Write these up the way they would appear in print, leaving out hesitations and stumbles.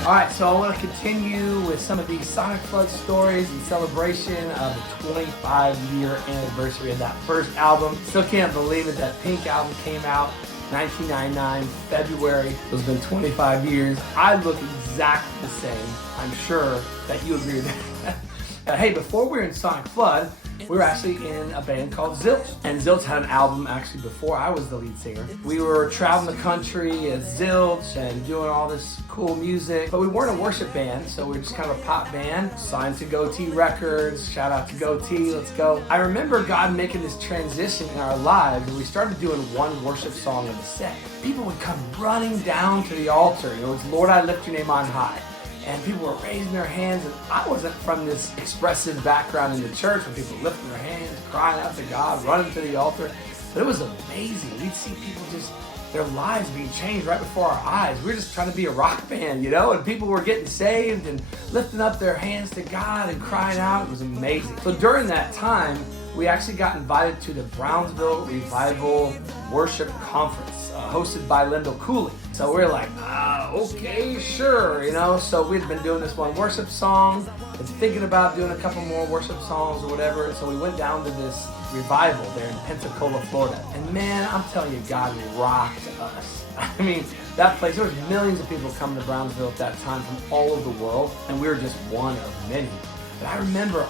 Alright, so I want to continue with some of these Sonicflood stories in celebration of the 25-year anniversary of that first album. Still can't believe it, that Pink album came out 1999, February. It's been 25 years. I look exactly the same. I'm sure that you agree with that. Hey, before we were in Sonicflood, we were actually in a band called Zilch. And Zilch had an album actually before I was the lead singer. We were traveling the country as Zilch and doing all this cool music, but we weren't a worship band, so we were just kind of a pop band. Signed to Goatee Records. Shout out to Goatee, let's go. I remember God making this transition in our lives, and we started doing one worship song in the set. People would come running down to the altar. You know, it's Lord, I lift your name on high. And people were raising their hands, and I wasn't from this expressive background in the church where people lifting their hands, crying out to God, running to the altar. But it was amazing. We'd see people just, their lives being changed right before our eyes. We were just trying to be a rock band, you know, and people were getting saved and lifting up their hands to God and crying out. It was amazing. So during that time, we actually got invited to the Brownsville Revival Worship Conference, hosted by Lyndall Cooley. So we're like, okay, sure, you know. So we'd been doing this one worship song and thinking about doing a couple more worship songs or whatever. And so we went down to this revival there in Pensacola, Florida. And man, I'm telling you, God rocked us. I mean, that place, there was millions of people coming to Brownsville at that time from all over the world, and we were just one of many. But I remember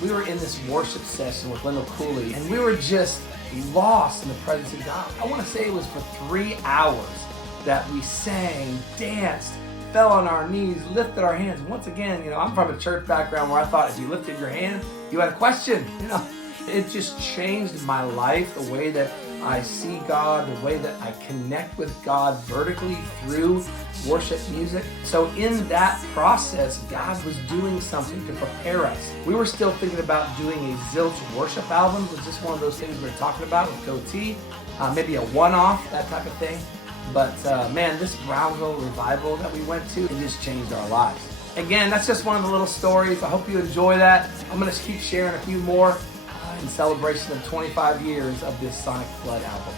we were in this worship session with Lyndall Cooley, and we were just lost in the presence of God. I want to say it was for 3 hours that we sang, danced, fell on our knees, lifted our hands. Once again, you know, I'm from a church background where I thought if you lifted your hand, you had a question, you know. It just changed my life, the way that I see God, the way that I connect with God vertically through worship music. So in that process, God was doing something to prepare us. We were still thinking about doing a Zilch worship album. It was just one of those things we were talking about with Goatee, maybe a one-off, that type of thing. But man, this Brownsville revival that we went to, it just changed our lives. Again, that's just one of the little stories. I hope you enjoy that. I'm going to keep sharing a few more in celebration of 25 years of this Sonicflood album.